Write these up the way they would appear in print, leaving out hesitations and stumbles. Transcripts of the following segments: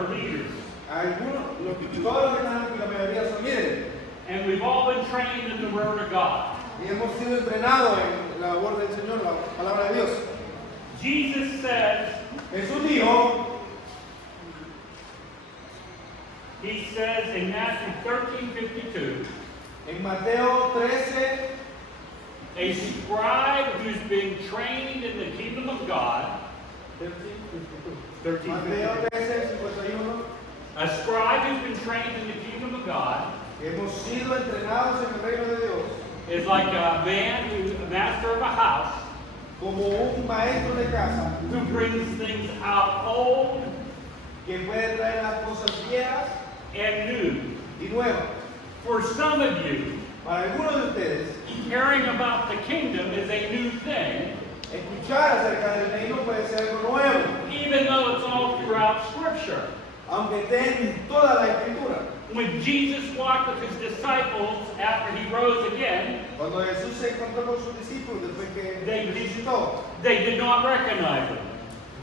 are leaders. Todos los que están aquí, la mayoría son líderes. And we've all been trained in the Word of God. Y hemos sido entrenados en la labor del Señor, la palabra de Dios. Jesus says, Jesús dijo, he says in Matthew 13:52, en Mateo 13, a scribe who's been trained in the kingdom of God, 13:52. Mateo 13, 51, A scribe who's been trained in the kingdom of God hemos sido entrenados en el reino de Dios, is like a man who's a master of a house como un maestro de casa who brings things out old que puede traer las cosas viejas and new. y nuevas. For some of you, Para algunos de ustedes, hearing about the kingdom is a new thing, escuchar acerca del reino puede ser algo nuevo, even though it's all throughout Scripture. aunque esté en toda la escritura. When Jesus walked with his disciples after he rose again, Cuando Jesús se encontró con sus discípulos después que They- resucitó, they did not recognize him.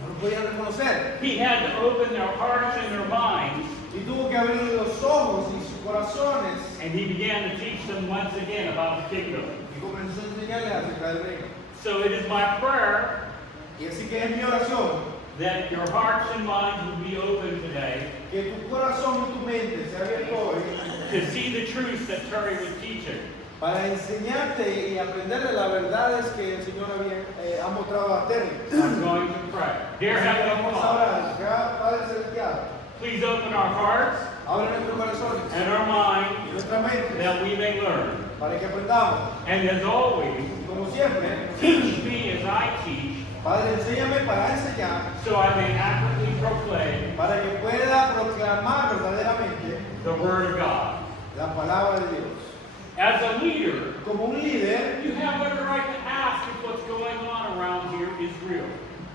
no lo podían reconocer. He had to open their hearts and their minds, Y tuvo que abrir los ojos y sus corazones and he began to teach them once again about the kingdom. y comenzó a enseñarles acerca del reino. So it is my prayer Y así que es mi oración that your hearts and minds will be open today que tu corazón y tu mente se abierto hoy to see the truths that Terry was teaching. para enseñarte y aprender de las verdades que el Señor ha mostrado a Terry. I'm going to pray. Dear Heavenly Vamos a Father, orar. Ya, Padre Celestial, please open our hearts abre nuestros corazones and our y minds nuestra mente that we may learn. para que aprendamos. And as always, Como siempre, teach me as I teach, Padre, enséñame para enseñar, so I may accurately proclaim para que pueda proclamar verdaderamente the Word of God. la palabra de Dios. As a leader, Como un líder, you have every right to ask if what's going on around here is real.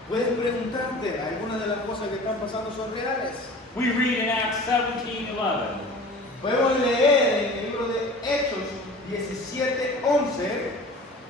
puedes preguntarte, algunas de las cosas que están pasando son reales. We read in Acts 17:11. Podemos leer en el libro de Hechos 17:11,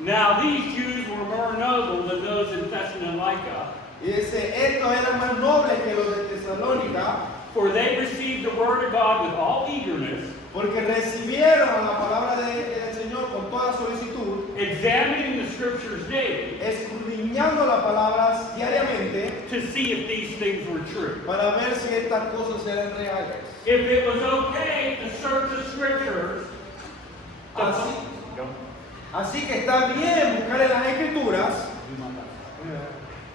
Now these Jews were more noble than those in Thessalonica, y dice, estos eran más nobles que los de Tesalónica, for they received the word of God with all eagerness, porque recibieron la palabra del Señor con toda solicitud, examining the scriptures daily escudriñando las palabras diariamente, to see if these things were true. para ver si estas cosas eran reales. If it was okay to search the scriptures, Así, así que está bien buscar en las escrituras,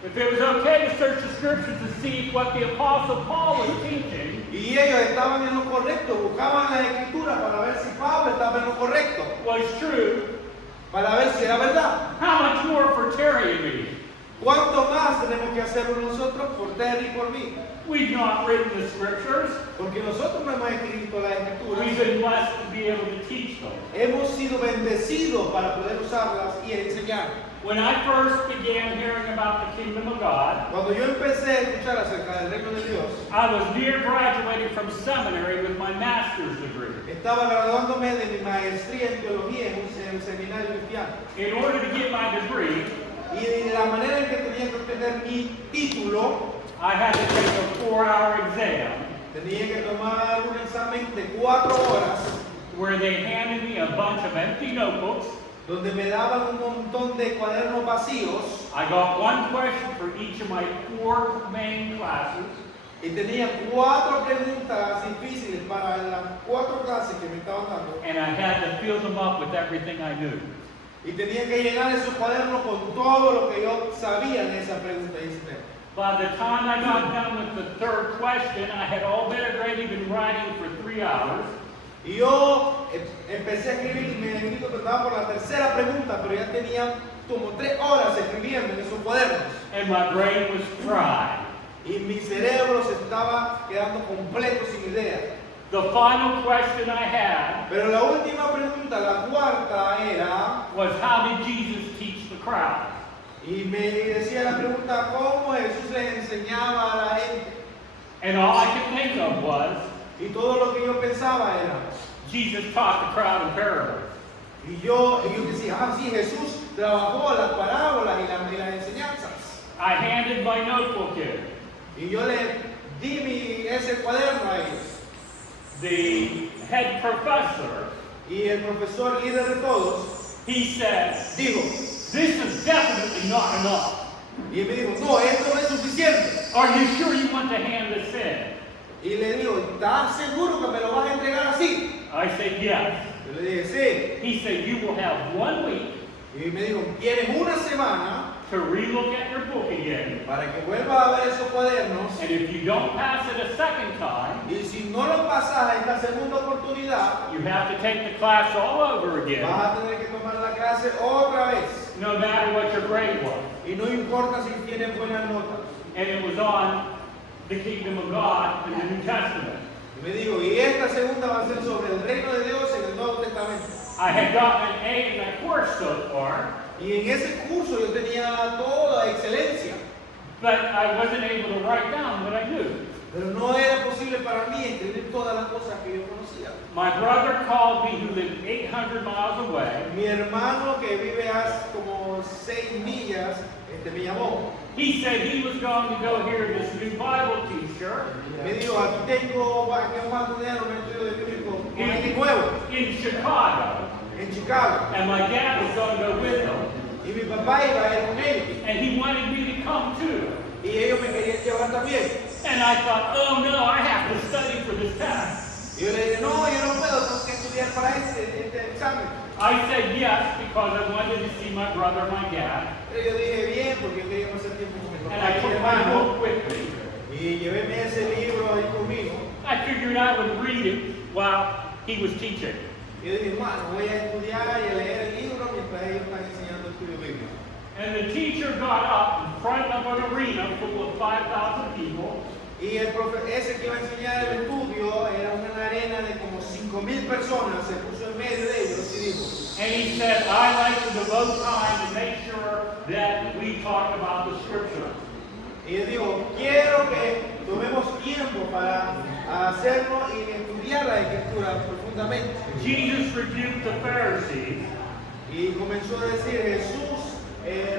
if it was okay to search the scriptures to see what the apostle Paul was teaching, y ellos estaban en lo correcto, buscaban las escrituras para ver si Pablo estaba en lo correcto, was true, para ver si era verdad. how much more for Terry and me? ¿Cuánto más tenemos que hacerlo nosotros por Terry y por mí? We've not written the scriptures. Porque nosotros no hemos escrito las We've escrituras, been blessed to be able to teach them. hemos sido bendecidos para poder usarlas y enseñar. When I first began hearing about the kingdom of God, Cuando yo empecé a escuchar acerca del reino de Dios, I was near graduating from seminary with my master's degree. estaba graduándome de mi maestría en teología en un seminario cristiano. In order to get my degree, Y de la manera en que tenía que obtener mi título, I had to take a 4-hour exam tenía que tomar un examen de 4 horas, where they handed me a bunch of empty notebooks. donde me daban un montón de cuadernos vacíos I got one question for each of my 4 main classes, y tenía 4 preguntas difíciles para las 4 clases que me estaban dando. and I had to fill them up with everything I knew. Y tenía que llenar esos cuadernos con todo lo que yo sabía de esa pregunta y ese tema. By the time I got done with the 3rd question, I had already been writing for 3 hours. Y yo empecé a escribir y me escrito que estaba por la 3ª pregunta, pero ya tenía como 3 horas escribiendo en esos cuadernos. And my brain was fried. Y mi cerebro se estaba quedando completo sin idea. The final question I had Pero la última pregunta, la 4ª, era, was, how did Jesus teach the crowd? y me decía la pregunta, ¿cómo Jesús les enseñaba a la gente? And all I could think of was, Y todo lo que yo pensaba era, Jesus taught the crowd in parables. y yo decía, sí, Jesús trabajó las parábolas y las enseñanzas. I handed my notebook in. Y yo le di ese cuaderno a ellos. The head professor, Y el profesor líder de todos he said, dijo, this is definitely not enough. y él me dijo, no, esto no es suficiente. Are you sure you want to hand this in? Y le digo, ¿estás seguro que me lo vas a entregar así? I said, yes. Yo le dije, sí. He said, you will have 1 week Y me dijo, tienes una semana to relook at your book again. para que vuelvas a ver esos cuadernos. And if you don't pass it a second time, Y si no lo pasas a esta segunda oportunidad, you have to take the class all over again, vas a tener que tomar la clase otra vez. no matter what your grade was. Y no importa si tienes buenas notas. And it was on the kingdom of God in the New Testament. Y me dijo, y esta segunda va a ser sobre el reino de Dios en el Nuevo Testamento. I had gotten an A in that course so far, Y en ese curso yo tenía toda excelencia. but I wasn't able to write down what I knew. Pero no era posible para mí escribir todas las cosas que yo conocía. My brother called me, who lived 800 miles away. Mi hermano que vive a como 6 millas, me llamó. He said he was going to go hear this new Bible teacher Me dijo, aquí tengo, que vamos a tener un estudio de bíblico con alguien nuevo in Chicago, en Chicago. and my dad was going to go with him, Y mi papá iba a ir con ellos. and he wanted me to come too. Y ellos me querían llevar también. And I thought, oh no, I have to study for this test. Y yo le dije, no, yo no puedo, tengo que estudiar para este examen. I said yes because I wanted to see my brother and my dad, Pero yo dije, bien, porque yo quería pasar tiempo con mi and papá I y mi took my hermano. book with me. Y llevéme ese libro ahí conmigo. I figured I would read it while he was teaching. Y yo dije, hermano, voy a estudiar y a leer el libro mientras ellos están enseñando estudio bíblico. And the teacher got up in front of an arena full of 5,000 people, Y ese que iba a enseñar el estudio era una arena de como 5,000 personas, se puso en medio de ellos y dijo, and he said, I like to devote time to make sure that we talk about the scripture. y él dijo, quiero que tomemos tiempo para hacerlo y estudiar la escritura profundamente. Jesus rebuked the Pharisees Y comenzó a decir, Jesús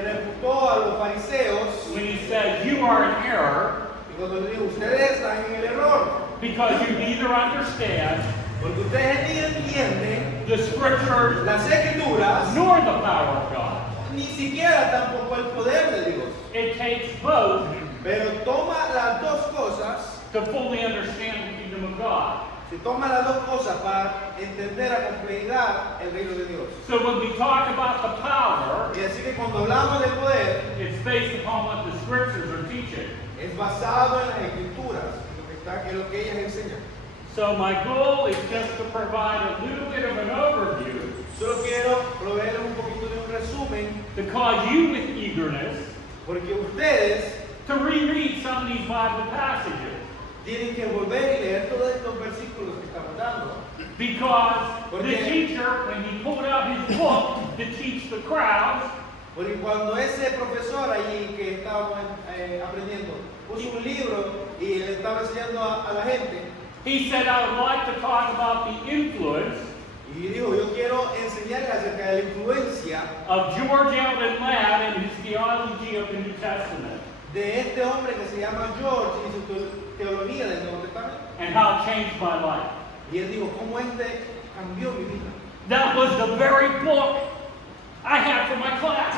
refutó a los fariseos when he said, you are in error y cuando le dijo, ustedes están en el error, because you neither understand porque ustedes ni entienden the scriptures las escrituras, nor the power of God. ni siquiera tampoco el poder de Dios. It takes both Pero toma las dos cosas, to fully understand the kingdom of God. se toma las dos cosas para entender a complejidad el reino de Dios. So when we talk about the power, Y así que cuando hablamos del poder, it's based upon what the scriptures are teaching. es basado en las escrituras, en lo que ellas enseñan. So my goal is just to provide a little bit of an overview Solo quiero proveer un poquito de un resumen, to cause you with eagerness porque ustedes to reread some of these Bible passages. tienen que volver y leer todos estos versículos que estamos dando. Because the Porque- teacher, when he pulled out his book to teach the crowds, Porque cuando ese profesor allí que estábamos aprendiendo puso un libro y le estaba enseñando a la gente, he said, I would like to talk about the influence y dijo, yo quiero enseñarles acerca de la influencia of George Eldon Ladd and his theology of the New Testament, de este hombre que se llama George y su teología del Nuevo Testamento. and how it changed my life. Y él dijo, ¿cómo este cambió mi vida? That was the very book I had for my class.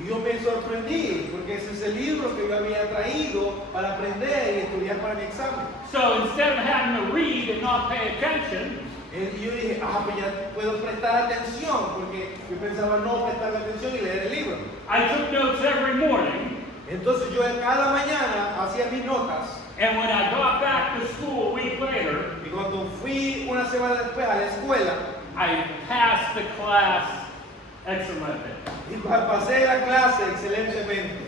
Y yo me sorprendí, porque ese es el libro que yo había traído para aprender y estudiar para mi examen. So instead of having to read and not pay attention, Y yo dije, pues ya puedo prestar atención, porque yo pensaba no prestar atención y leer el libro. I took notes every morning, Entonces yo cada mañana hacía mis notas, and when I got back to school a week later, y cuando fui una semana después a la escuela, I passed the class excellently. y pasé la clase excelentemente.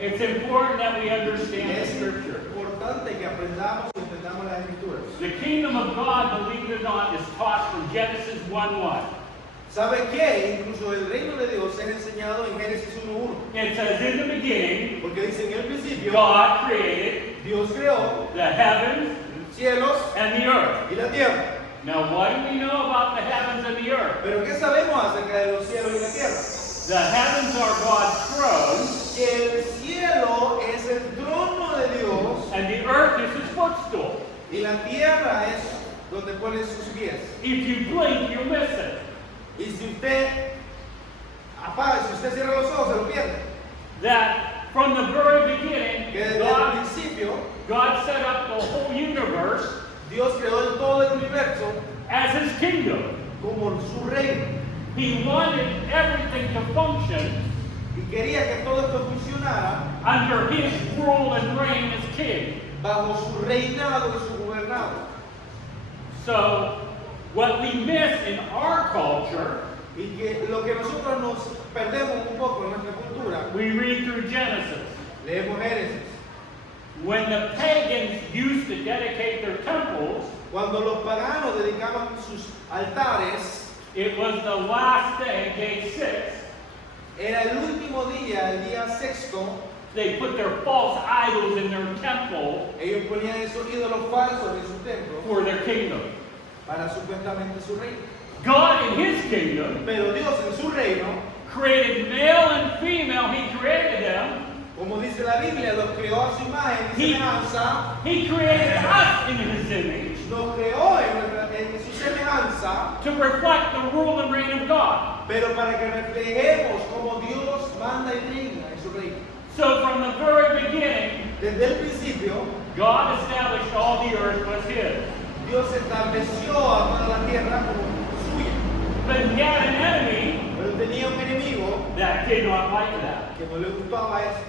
It's important that we understand the Es scripture. importante que aprendamos y entendamos las escrituras. The kingdom of God, believe it or not, is taught from Genesis 1:1. ¿Saben qué? Incluso el reino de Dios es enseñado en Génesis 1:1. It says, in the beginning, Porque dice en el principio, God created Dios creó the heavens los cielos and the earth. y la tierra. Now, what do we know about the heavens and the earth? Pero ¿qué sabemos acerca de los cielos y la tierra? The heavens are God's throne, El cielo es el trono de Dios and the earth is his footstool. y la tierra es donde pone sus pies. If you blink, you'll miss it. Y si usted apaga, si usted cierra los ojos, se lo pierde. That from the very beginning, Que desde el God principio, God set up the whole universe Dios creó todo el universo as his kingdom. como su reino. He wanted everything to function Y quería que todo esto funcionara under his rule and reign as king. bajo su reinado y su gobernado. So, what we miss in our culture, Y que lo que nosotros nos perdemos un poco en nuestra cultura, we read through Genesis. leemos Génesis. When the pagans used to dedicate their temples, Cuando los paganos dedicaban sus altares, it was the last day, day 6. era el último día, el día sexto, They put their false idols in their temple ellos ponían esos ídolos falsos en su templo for their kingdom. para supuestamente su reino. God in his kingdom Pero Dios en su reino, created male and female, he created them. como dice la Biblia, los creó a su imagen y He- semejanza, He created us in his image nos creó en su semejanza, to reflect the rule and reign of God. pero para que reflejemos como Dios manda y reina en su reino. So from the very beginning, Desde el principio, God established all the earth was his. Dios estableció a toda la tierra como suya. But he had an enemy Pero tenía un enemigo that did not like that. que no le gustaba eso.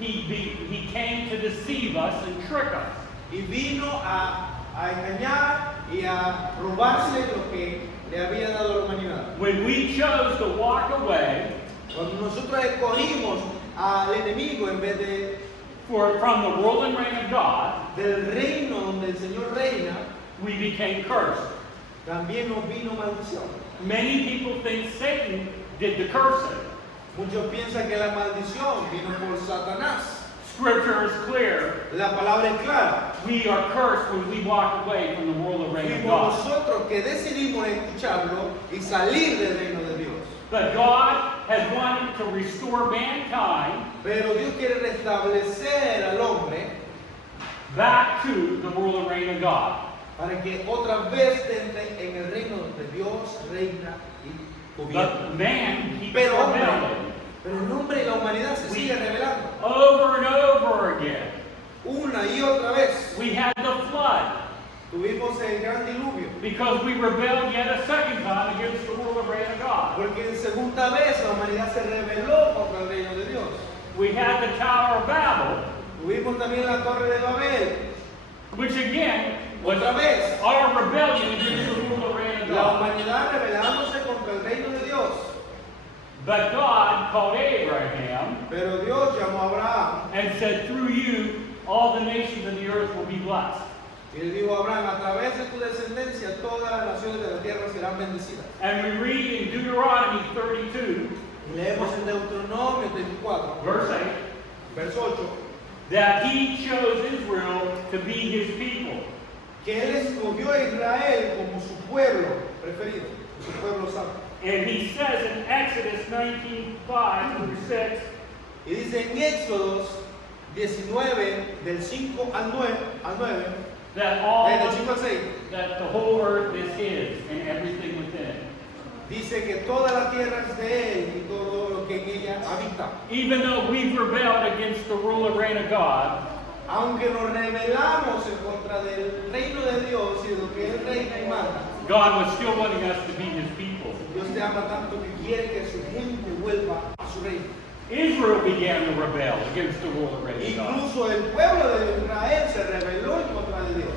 He came to deceive us and trick us. Y vino a engañar y a robarse lo que le había dado la humanidad. When we chose to walk away Cuando nosotros escogimos al enemigo en vez from the rule and reign of God, del reino donde el Señor reina, we became cursed. también nos vino maldición. Many people think Satan did the cursing. Muchos piensan que la maldición vino por Satanás. Scripture is clear. La palabra es clara. We are cursed when we walk away from the rule and reign of Fuimos God. nosotros que decidimos escucharlo y salir del reino de Dios. But God has wanted to restore mankind Pero Dios quiere restablecer al hombre back to the rule and reign of God. para que otra vez entren en el reino donde Dios reina y gobierna. But man keeps Pero hombre, rebelling pero el hombre y la humanidad se sigue revelando over and over again. una y otra vez. We had the flood Tuvimos el gran diluvio because we rebelled yet a second time against the rule and reign of God. porque en segunda vez la humanidad se rebeló contra el reino de Dios. We had the Tower of Babel, Tuvimos también la torre de Babel, which again was otra vez our rebellion against the rule and reign of la God. humanidad rebelándose contra el reino de Dios. But God called Abraham Pero Dios llamó a Abraham and said, through you, all the nations of the earth will be blessed. y le dijo a Abraham, a través de tu descendencia todas las naciones de la tierra serán bendecidas. And we read in Deuteronomy 32, Y leemos en Deuteronomio 34, verse 8, verso 8, that he chose Israel to be his people. que él escogió a Israel como su pueblo preferido, su pueblo santo. And he says in Exodus 19:5 through 6, Y dice en Éxodos 19, del 5 al 9, that all del 5 al 6, that the whole earth is his and everything within. dice que toda la tierra es de él y todo lo que en ella habita. Even though we've rebelled against the rule and reign of God, Aunque nos rebelamos en contra del reino de Dios y de lo que él reina y manda, God was still wanting us to be his people. Dios te ama tanto que quiere que su gente vuelva a su reino. Israel began to rebel against the rule and reign of God. Incluso el pueblo de Israel se rebeló en contra de Dios.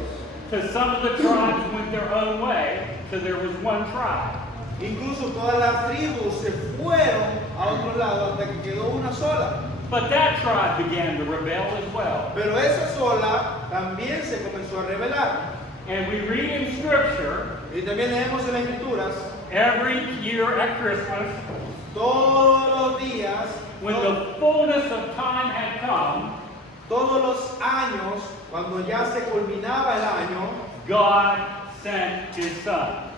Because some of the tribes went their own way, so there was one tribe. Incluso todas las tribus se fueron a otro lado hasta que quedó una sola. But that tribe began to rebel as well. Pero esa sola también se comenzó a rebelar. And we read in Scripture, Y también leemos en las Escrituras, every year at Christmas, todos los días, when the fullness of time had come, todos los años, cuando ya se culminaba el año, God sent his son.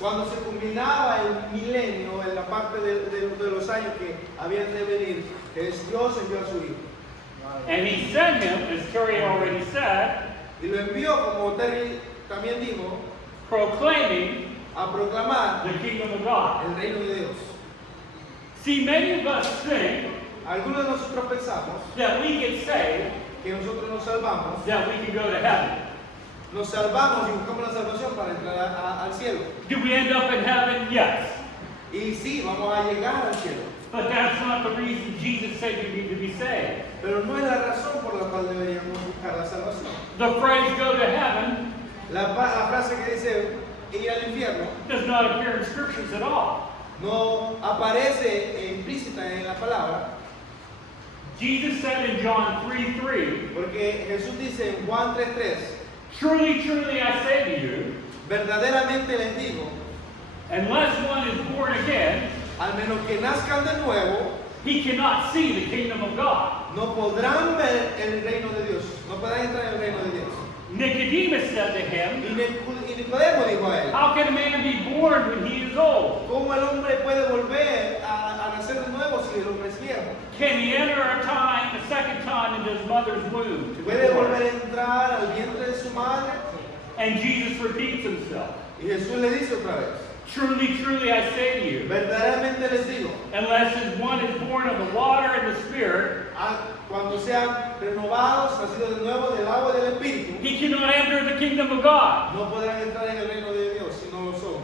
cuando se culminaba el milenio, en la parte de los años que habían de venir, es Dios envió a su Hijo. And he sent him, as Terry already said, Y lo envió, como Terry también dijo, proclaiming a proclamar the kingdom of God. el reino de Dios. See, many of us think Algunos de nosotros pensamos that we get saved, que nosotros nos salvamos, that we can go to heaven. nos salvamos y buscamos la salvación para entrar al cielo. Do we end up in heaven? Yes. Y sí, vamos a llegar al cielo. But that's not the reason Jesus said you need to be saved. Pero no es la razón por la cual deberíamos buscar la salvación. The phrase go to heaven La frase que dice ir al infierno does not appear in scriptures at all. no aparece implícita en la palabra, Jesus said in John 3:3, porque Jesús dice en Juan 3:3, truly, truly I say to you, verdaderamente les digo, unless one is born again, al menos que nazcan de nuevo, he cannot see the kingdom of God. no podrán ver el reino de Dios, no podrán entrar en el reino de Dios. Nicodemus said to him, Y Nicodemo dijo a él, how can a man be born when he is old? ¿cómo el hombre puede volver a nacer de nuevo si el hombre es viejo? Can he enter a second time into his mother's womb? ¿Puede volver a entrar al vientre de su madre? And Jesus repeats himself. Y Jesús le dice otra vez, Truly, truly I say to you, verdaderamente les digo, unless as one is born of the water and the Spirit, cuando sean renovados, nacidos de nuevo del agua y del Espíritu, he cannot enter the kingdom of God. no podrán entrar en el reino de Dios si no lo son.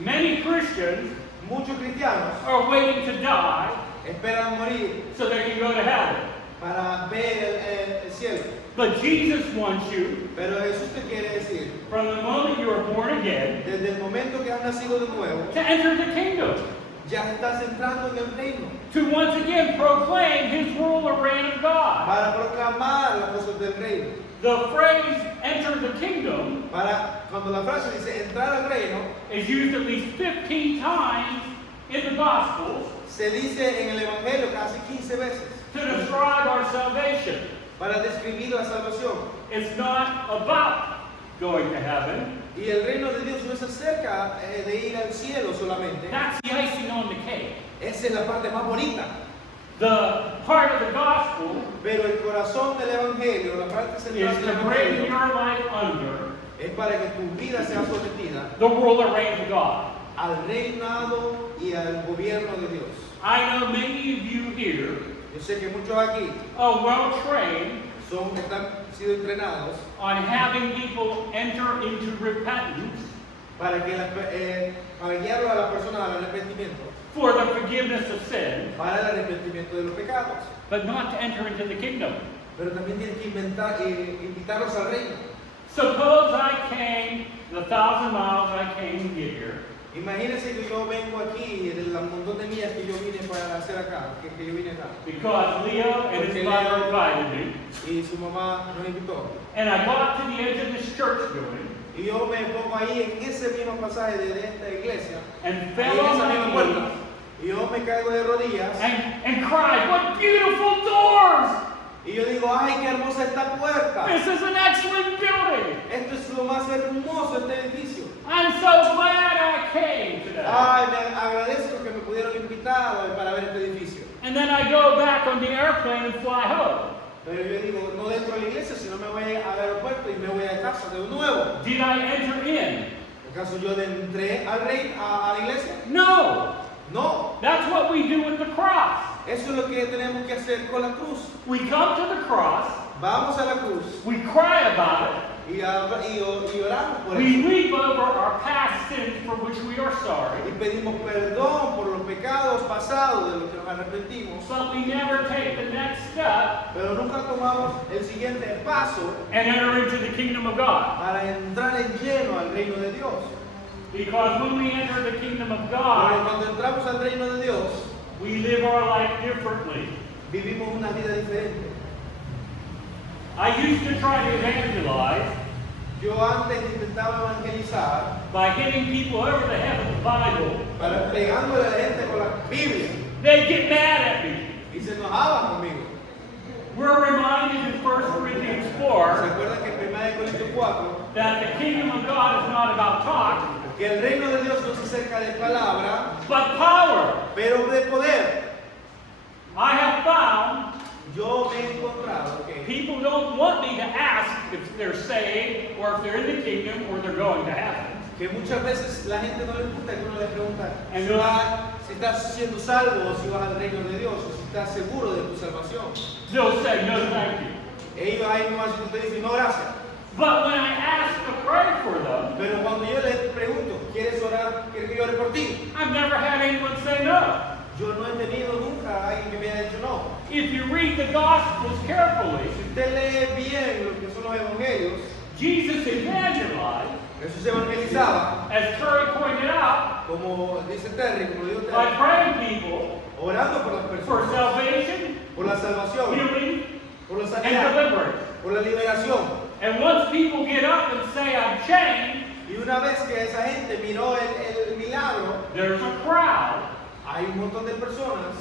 Many Christians Muchos cristianos are waiting to die esperan morir so they can go to heaven. para ver el cielo. But Jesus wants you, Pero Jesús te quiere decir, from the moment you are born again, desde el momento que has nacido de nuevo, to enter the kingdom. ya estás entrando en el reino To once again proclaim his rule or reign of God. para proclamar las cosas del reino. The phrase enter the kingdom Cuando la frase dice entrar al reino, is used at least 15 times in the Gospels se dice en el Evangelio casi 15 veces to describe our salvation. para describir la salvación. It's not about going to heaven. Y el reino de Dios no es acerca de ir al cielo solamente. That's the icing on the cake. Esa es la parte más bonita. The heart of the gospel Pero el corazón del Evangelio, la parte is central del to bring Evangelio, your life under es para que tu vida sea sometida the rule or reign of God. al reinado y al gobierno de Dios. I know many of you here Yo sé que muchos aquí are well trained están sido entrenados on having people enter into repentance para guiarlo a la persona al arrepentimiento, for the forgiveness of sin, para el arrepentimiento de los pecados. but not to enter into the kingdom. Pero también tienes que invitarlos al reino. Suppose I came the 1,000 miles I came to get here, Imagínense que yo vengo aquí, el montón de millas que yo vine para hacer acá, que yo vine acá, because Leo and his mother invited me, y su mamá nos invitó. and I got to the edge of this church building Y yo me pongo ahí en ese mismo pasaje de esta iglesia, and ahí fell en on esa misma my puerta, knees y yo me caigo de rodillas, and cried, "What beautiful doors! y yo digo, ay, qué hermosa esta puerta. This is an excellent building! Esto es lo más hermoso, este edificio. I'm so glad I came today." Ay, me agradezco que me pudieron invitar para ver este edificio. And then I go back on the airplane and fly home. Pero yo digo, no dentro de la iglesia, sino me voy al aeropuerto y me voy a casa de nuevo. Did I enter in? ¿Acaso yo entré al rey, a la iglesia? No! No. That's what we do with the cross. Eso es lo que tenemos que hacer con la cruz. We come to the cross, Vamos a la cruz we cry about it, y oramos por we eso. weep over our past sins for which we are sorry, Y pedimos perdón por los pecados pasados de los que nos arrepentimos. but we never take the next step Pero nunca tomamos el siguiente paso and enter into the kingdom of God. para entrar en lleno al reino de Dios. Because when we enter the kingdom of Porque God, cuando entramos al reino de Dios, we live our life differently. vivimos una vida diferente. I used to try to evangelize Yo antes intentaba evangelizar by hitting people over the head with the Bible. para pegándole a la gente con la Biblia They'd get mad at me. y se enojaban conmigo. We're reminded in 1 Corinthians ¿Se 4 acuerdan que en 1 Corintios 4 that the kingdom of God is not about talk, que el reino de Dios no se acerca de palabra, but power. pero de poder? I have found yo me he encontrado que People don't want me to ask if they're saved or if they're in the kingdom or they're going to heaven. muchas veces la gente no le gusta que uno le pregunta And si estás siendo salvo o si vas al reino de Dios o si estás seguro de tu salvación. They'll say, no, thank you. Ellos ahí nomás te dicen, no, gracias. But when I ask to pray for them, Pero cuando yo les pregunto, ¿quieres orar? ¿Quieres que yo ore por ti? I've never had anyone say no. Yo no he tenido nunca a alguien que me haya dicho no. If you read the Gospels carefully, Si usted lee bien lo que son los evangelios, Jesus evangelized, Jesús evangelizaba, as Terry pointed out, como dice Terry, como dijo by Terry, praying people orando por las for personas, salvation, por la salvación, healing, por la and sanidad, deliverance. por la liberación. And once people get up and say, I'm changed, Y una vez que esa gente miró el milagro, there's a crowd. hay un montón de personas,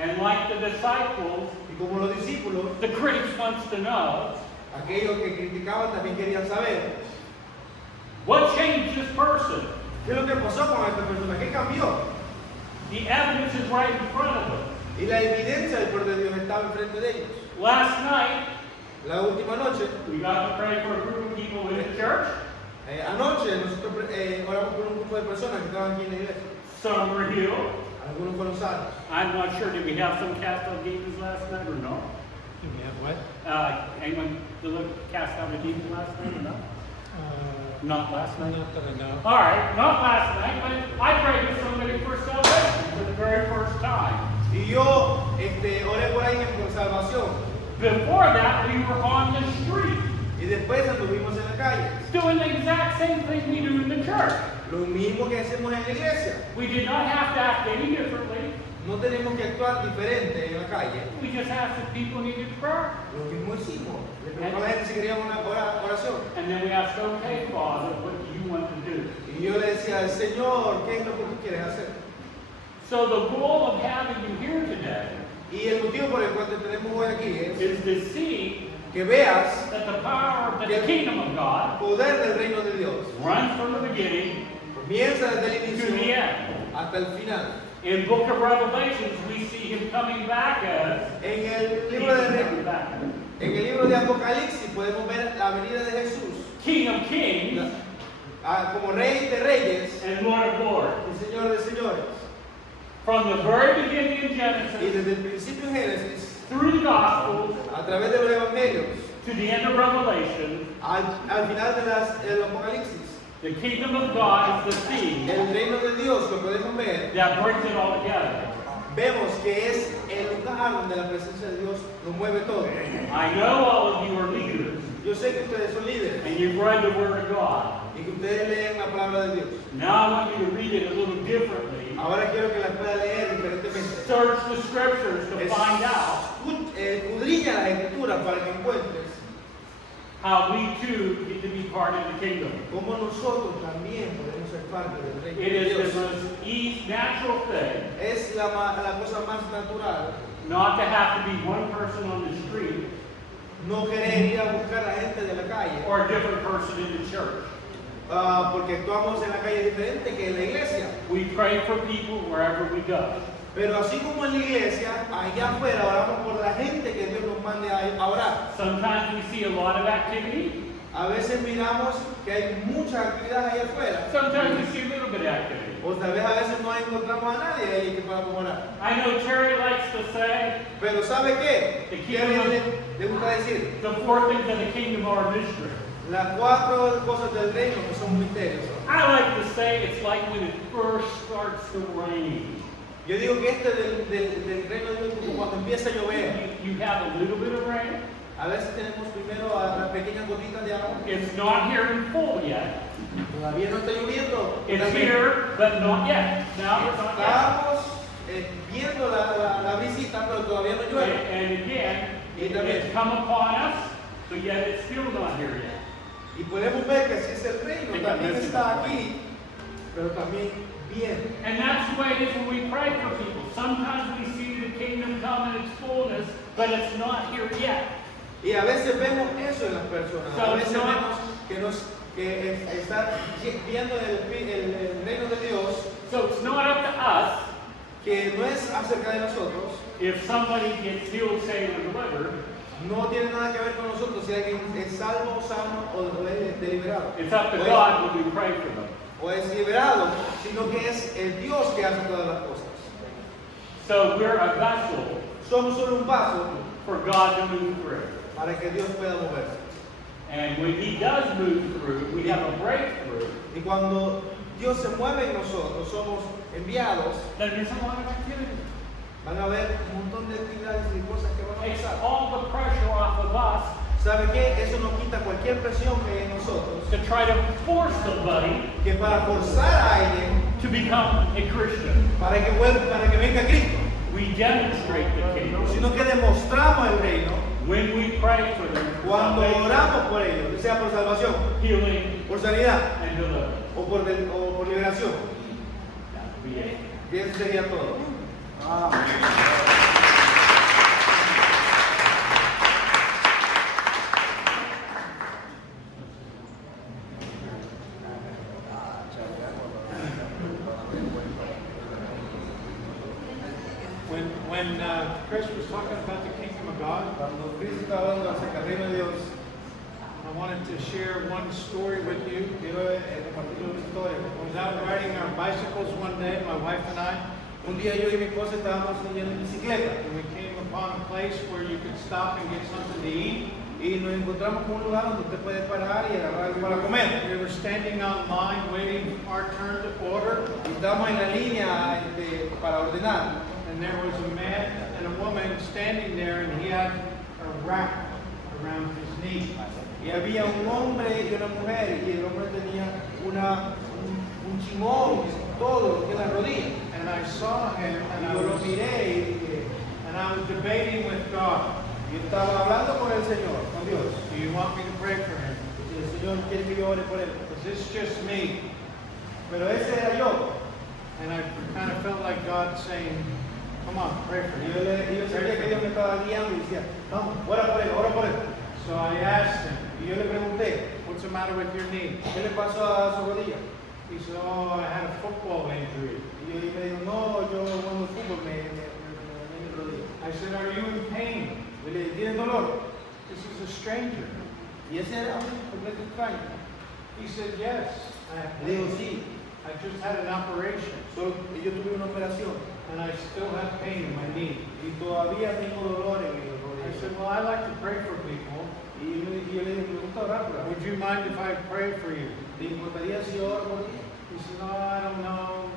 And like the disciples, y como los discípulos, the critics wants to know, aquellos que criticaban también querían saber, what changed this person? ¿qué es lo que pasó con esta persona? ¿Qué cambió? The evidence is right in front of them. Y la evidencia del poder de Dios estaba enfrente de ellos. Last night, La última noche, we got to pray for a group of people in the church. anoche, nosotros oramos por un grupo de personas que estaban aquí en la iglesia. Some were healed. Algunos fueron sanos. I'm not sure, did we have some cast out demons last night or no? You have what? Anyone cast out a demon last night or no? Not last night? Not that I know. All right, not last night, but I prayed with somebody for salvation for the very first time. Y yo oré por alguien por salvación. Before that, we were on the street, Y después anduvimos en la calle. doing the exact same thing we do in the church. Lo mismo que hacemos en la iglesia. We did not have to act any differently. No tenemos que actuar diferente en la calle. We just asked if people needed prayer. Lo mismo hicimos. Le preguntamos a la gente si queríamos una oración. And then we asked, okay, Father, what do you want to do? Y yo le decía al Señor, ¿qué es lo que tú quieres hacer? So the goal of having you here today Y el motivo por el cual te tenemos hoy aquí es is to see que veas that the power of the kingdom of God el poder del reino de Dios. runs from the beginning Comienza desde el to the inicio end. hasta el final. In book of Revelations, we see him coming back as En el King libro of de Apocalipsis podemos ver la venida de Jesús Kings como Rey de Reyes and Lord of Lords. y Señor de Señores. From the very beginning in Y Genesis, desde el principio en Génesis, through the Gospels, a través de los Evangelios, to the end of Revelation, al final del Apocalipsis, the kingdom of God is the seed el reino de Dios, lo podemos ver, that brings it all together. vemos que es el lugar donde la presencia de Dios lo mueve todo. I know all of you are leaders, Yo sé que ustedes son líderes and you've read the Word of God. y que ustedes leen la palabra de Dios. Now I want you to read it a little differently. Ahora quiero que la pueda leer diferentemente. Search the scriptures to find out Escudriña las escrituras para que encuentres how we too get to be part of the kingdom. cómo nosotros también podemos ser parte del reino It de is Dios. the most natural thing Es la cosa más natural not to have to be one person on the street no querer ir a buscar a la gente de la calle, or a different person in the church. porque actuamos en la calle diferente que en la iglesia. We pray for people wherever we go. Pero así como en la iglesia, allá afuera oramos por la gente que Dios nos mande a orar. Sometimes we see a lot of activity. A veces miramos que hay mucha actividad allá afuera. Sometimes we see a little bit of activity. O tal vez a veces no encontramos a nadie ahí que podamos orar. I know Terry likes to say Pero ¿sabe qué? The ¿Qué le gusta decir? the four things of the kingdom are mystery. Las 4 cosas del reino que son misterios. I like to say it's like when it first starts to rain. Yo digo que del reino de Dios como cuando empieza a llover. You have a little bit of rain. A veces tenemos primero a las pequeñas gotitas de agua. It's not here in full yet. Todavía no está lloviendo. It's Todavía here, but not yet. Now it's not yet. Estamos viendo la brisita, pero todavía no llueve. And again, it's come upon us, but yet it's still not here yet. Y podemos ver que así es el reino. También está aquí, pero también viene. And that's the way it is when we pray for people. Sometimes we see the kingdom come in its fullness, but it's not here yet. Y a veces vemos eso en las personas. A veces vemos que están viendo el reino de Dios. So it's not up to us que no es acerca de nosotros, If somebody gets healed, saved, and delivered, no tiene nada que ver con nosotros si alguien es salvo, sano o es deliberado. it's up to O es- God when we pray for them. O es liberado, sino que es el Dios que hace todas las cosas. So we're a vessel Somos solo un paso for God to move through. para que Dios pueda moverse. And when He does move through, we have a breakthrough. Y cuando Dios se mueve en nosotros, somos enviados, Then there's a lot of activity. van a haber un montón de actividades y cosas que van a Takes pasar. all the pressure off of us ¿Sabe qué? Eso nos quita cualquier presión que hay en nosotros. to try to force somebody Que para forzar a alguien to become a Christian. para que vuelva, para que venga Cristo, We demonstrate the kingdom sino que demostramos el reino when we pray for them for cuando salvation, oramos por ellos, que sea por salvación, healing, por sanidad and deliverance. o por liberación. That would be it. Y eso sería todo. When Chris was talking about the kingdom of God, Cuando Cristo está hablando acerca del reino de Dios, I wanted to share one story with you. quiero compartir una historia. I was out riding our bicycles one day, my wife and I, Un día yo y mi esposa estábamos yendo en bicicleta and we came upon a place where you could stop and get something to eat. y nos encontramos con un lugar donde usted puede parar y agarrar algo para comer. We were standing on line waiting our turn to order, Y estábamos en la línea para ordenar. and there was a man and a woman standing there, and he had a wrap around his knee. Y había un hombre y una mujer y el hombre tenía un chimón, todo lo que es la rodilla. And I saw him, Y and yo lo miré y dije, I was debating with God. y estaba hablando con el Señor, con Dios. Do you want me to pray for him? Y el Señor quiere que yo ore por él. Is this just me? Pero ese era yo. And I kind of felt like God saying, come on, pray for Y him. yo sentía que Dios me estaba guiando y decía, vamos, ora por él, ora por él. So I asked him, Y yo le pregunté, what's the matter with your knee? ¿qué le pasó a su rodilla? He said, oh, I had a football injury. Y yo me dijo, no, yo jugando fútbol me dañé mi rodilla. I said, are you in pain? Y le dije, ¿tienes dolor? This is a stranger. Y ese era un completo extraño. He said, yes. Le digo, sí, I just had an operation, solo que yo tuve una operación and I still have pain in my knee. y todavía tengo dolor en mi I rodilla. said, well, I like to pray for people. Y yo le dije, me gusta orar por Would you mind if I pray for you? ¿Te importaría si yo oro por ti? He said, oh, I don't know.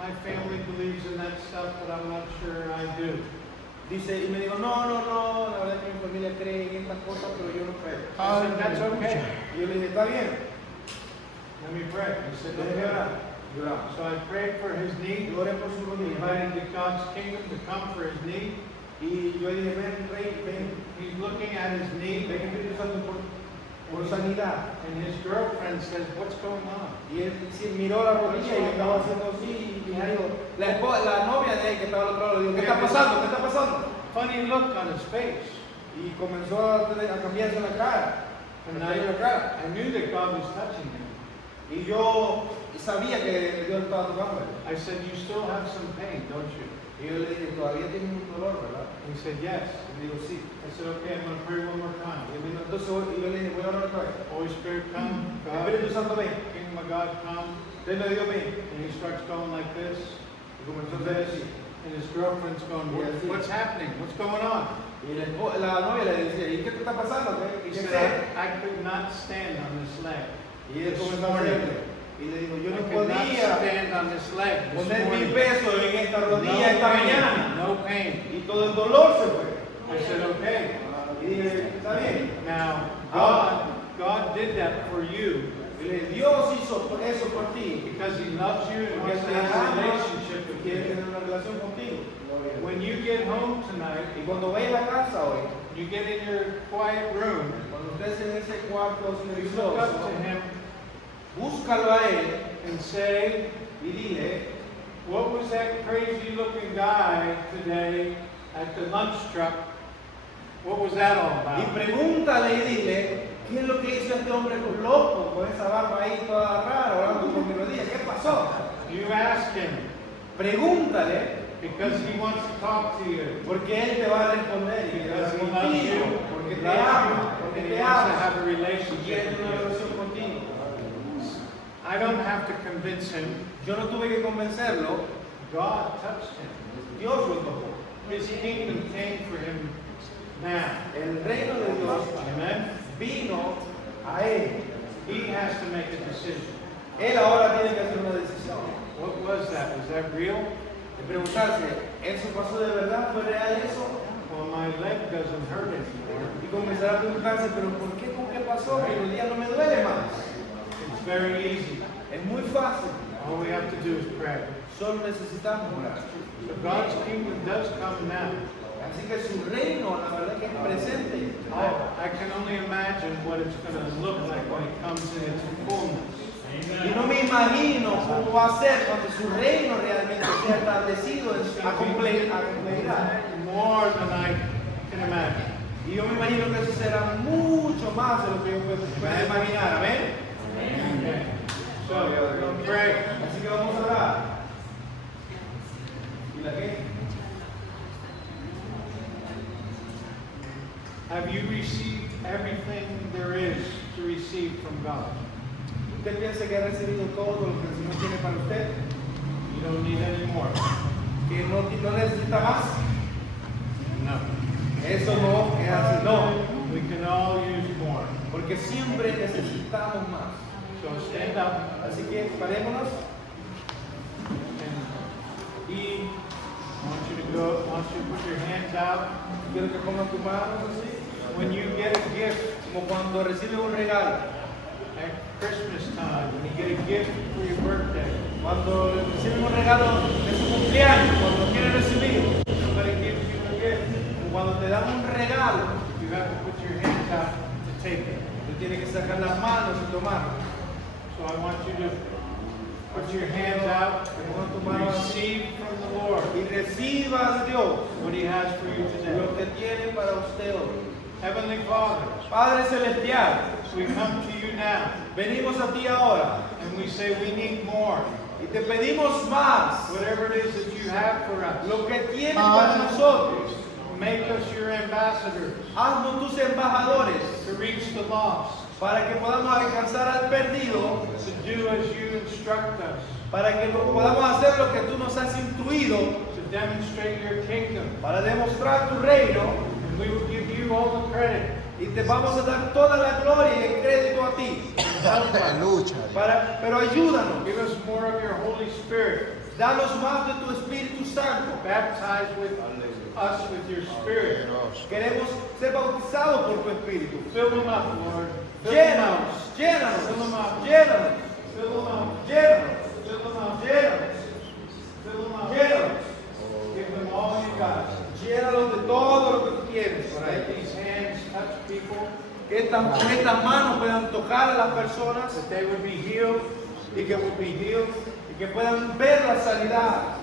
My family believes in that stuff, but I'm not sure I do. Dice, y me dijo, no, la verdad es que mi familia cree en estas cosas, pero yo no creo. I said, that's okay. Y yo le dije, está bien, Let me pray. He said, déjeme okay. orar. Lloramos. So I prayed for his knee. Y oré por su rodilla. Invited God's kingdom to come for his knee. Y yo le dije, ven, rey, ven, He's looking at his knee, ven Espíritu Santo por sanidad. and his girlfriend says, what's going on? Y él sí, miró la rodilla y yo estaba haciendo así. Y me dijo, la novia de él que estaba al otro lado, le dijo, ¿qué está pasando? ¿Qué está pasando? Funny look on his face. Y comenzó a cambiarse la cara. And A cambiarle la cara. I knew that God was touching him. Y yo sabía que Dios estaba tocando. I said, you still have some pain, don't you? Y yo le dije, todavía tiene un dolor, ¿verdad? He said, yes. Y le digo, sí. I said, okay, I'm going to pray one more time. Y me dijo, entonces y yo le dije, voy a orar otra vez. Holy Spirit, come. God, Espíritu Santo, ven. Kingdom of God, come. Reino de Dios, ven. And he starts going like this. Y comenzó a hacer así. And his girlfriend's going, what's happening? What's going on? Y la novia le decía, ¿y qué te está pasando? ¿Qué He qué said, sea? I could not stand on this leg. Y él This comenzó a morning. hacerlo. Y le digo, yo I no could not podía stand on this leg this poner mi morning. peso en esta No rodilla esta mañana. pain. No pain. Y todo el dolor se fue. I said, okay. Y dije, está bien. Now, God did that for you Y le dije, Dios hizo eso por ti. because He loves you and Porque wants te to have a ama relationship y with quiere you. tener una relación contigo. When you get home tonight, Y cuando vaya a la casa hoy, you get in your quiet room, cuando estés en ese cuarto you look up silencioso, to Him búscalo a él and say, y dile, what was that crazy looking guy today at the lunch truck? What was that all y about? pregúntale y dile, ¿qué es lo que hizo este hombre loco con esa barba ahí toda rara orando por mi rodilla? ¿Qué pasó? You ask Him. Pregúntale, because He wants to talk to you. porque Él te va a responder. Y te va a Because He decir, loves you. contigo, porque te Loves you, ama, porque and He te wants to ama. have a Y relationship quiere with una you. relación contigo. I don't have to convince Him. Yo no tuve que convencerlo, God touched Him. Dios lo tocó. His kingdom came for Him now. El reino de Dios Amen. vino a Él. He has to make a decision. Él ahora tiene que hacer una decisión. What was that? Was that real? De preguntarse, ¿eso pasó de verdad? ¿Fue real eso? Well, my leg doesn't hurt anymore. Y comenzar a preguntarse, ¿pero por qué? ¿Con qué pasó? Que hoy día no me duele más. It's very easy. Es muy fácil. All we have to do is pray. Solo necesitamos orar. So God's kingdom does come now. Así que su reino, la verdad que es presente. I can only imagine what it's going to look like when it comes in its fullness. Y no me imagino cómo va a ser cuando su reino realmente sea establecido a completar. More than I can imagine. Y yo me imagino que eso será mucho más de lo que yo puedo imaginar. Amén. Okay. So, we'll pray. Así que vamos a orar. ¿Y la qué? Have you received everything there is to receive from God? ¿Usted piensa que ha recibido todo lo que el Señor tiene para usted? You don't need any more. ¿Que no necesita más? No. Eso no es así. No. We can all use more. Porque siempre necesitamos más. So stand up Así que parémonos. and I want you to go, I want you to put your hands out. Quiero que pongan tus manos así. When you get a gift Como cuando recibes un regalo. at Christmas time, when you get a gift for your birthday, Cuando reciben un regalo de su cumpleaños. Cuando quieres recibir. somebody gives you a gift, Cuando te dan un regalo. you have to put your hands out to take it. Tú tienes que sacar las manos y tomarlo. So I want you to put your hands out and receive from the Lord Y reciba de Dios what He has for you lo today. que tiene para usted hoy. Heavenly Father, Padre Celestial, we come to you now venimos a ti ahora and we say we need more. y te pedimos más. Whatever it is that you have for us, Lo que tienes para nosotros. make us your ambassadors Haznos tus embajadores to reach the lost, para que podamos alcanzar al perdido, to do as you instruct us, para que podamos hacer lo que tú nos has instruido, to demonstrate your kingdom. para demostrar tu reino, And we will give you all the credit. y te vamos a dar toda la gloria y el crédito a ti. Help us. Pero ayúdanos, Give us more of your Holy Spirit. danos más de tu Espíritu Santo. Baptize us with your Spirit. Queremos ser bautizados por tu Espíritu. Fill them up, Lord. Fill them up. Llénanos, llénanos, Fill them up. llénanos, Fill them up. llénanos, Fill them up. llénanos, Fill them up. llénanos. Give them all you got. Llénanos de todo lo que tú tienes. Let these hands touch people, Que estas manos puedan tocar a las personas that they would be healed, y que, y que puedan ver la sanidad,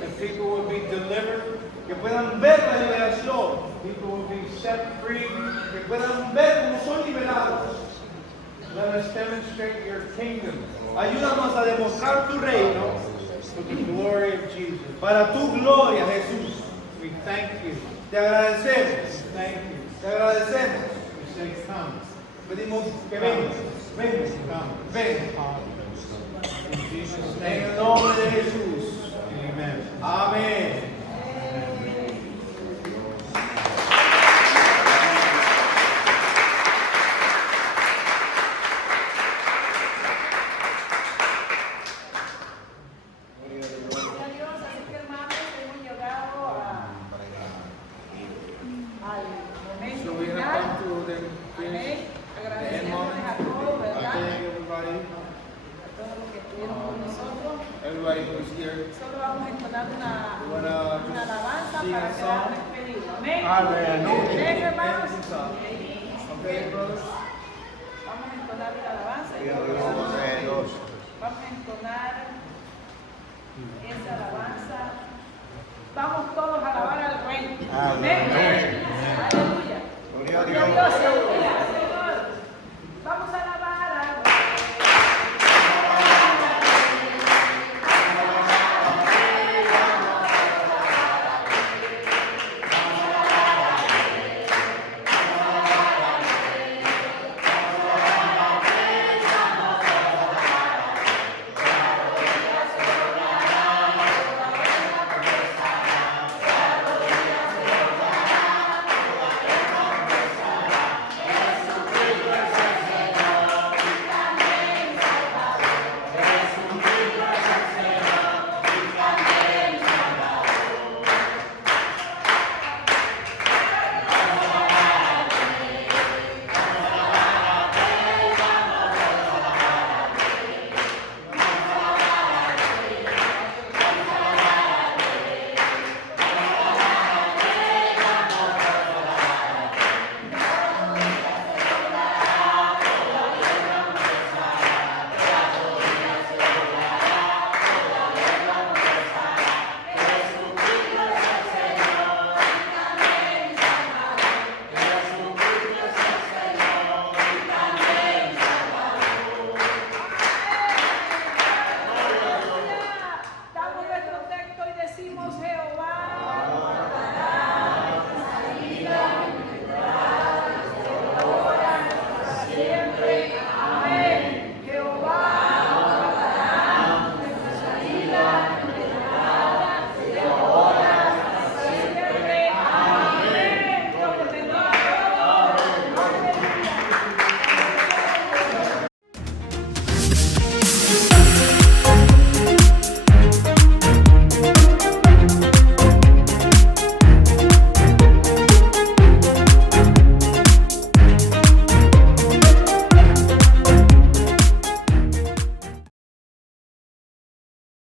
that people would be delivered, que puedan ver la liberación, people would be set free. que puedan ver cómo son liberados. Let us demonstrate your kingdom Ayúdanos a demostrar tu reino for the glory of Jesus. para tu gloria, Jesús. We thank you. Te agradecemos, Thank you. te agradecemos. We say, come, Pedimos que vengas, vengas, come. ven. In Jesus' En name, el nombre de Jesús. amen. Amén. Gloria a Dios, así que hermanos, hemos llegado al momento So we have final. come to the Amén. Agradeciéndoles moment. a todos, ¿verdad? Thank everybody, A todos los que estuvieron con nosotros. everybody who is here. Solo vamos a entonar We wanna una alabanza sing para a quedar song. despedidos. Amén. Hallelujah. Amén, hermanos. Okay, brothers. Vamos a entonar una alabanza. y vamos a entonar esa alabanza. Vamos todos a alabar al Rey. Amén. Aleluya. Gloria a Dios.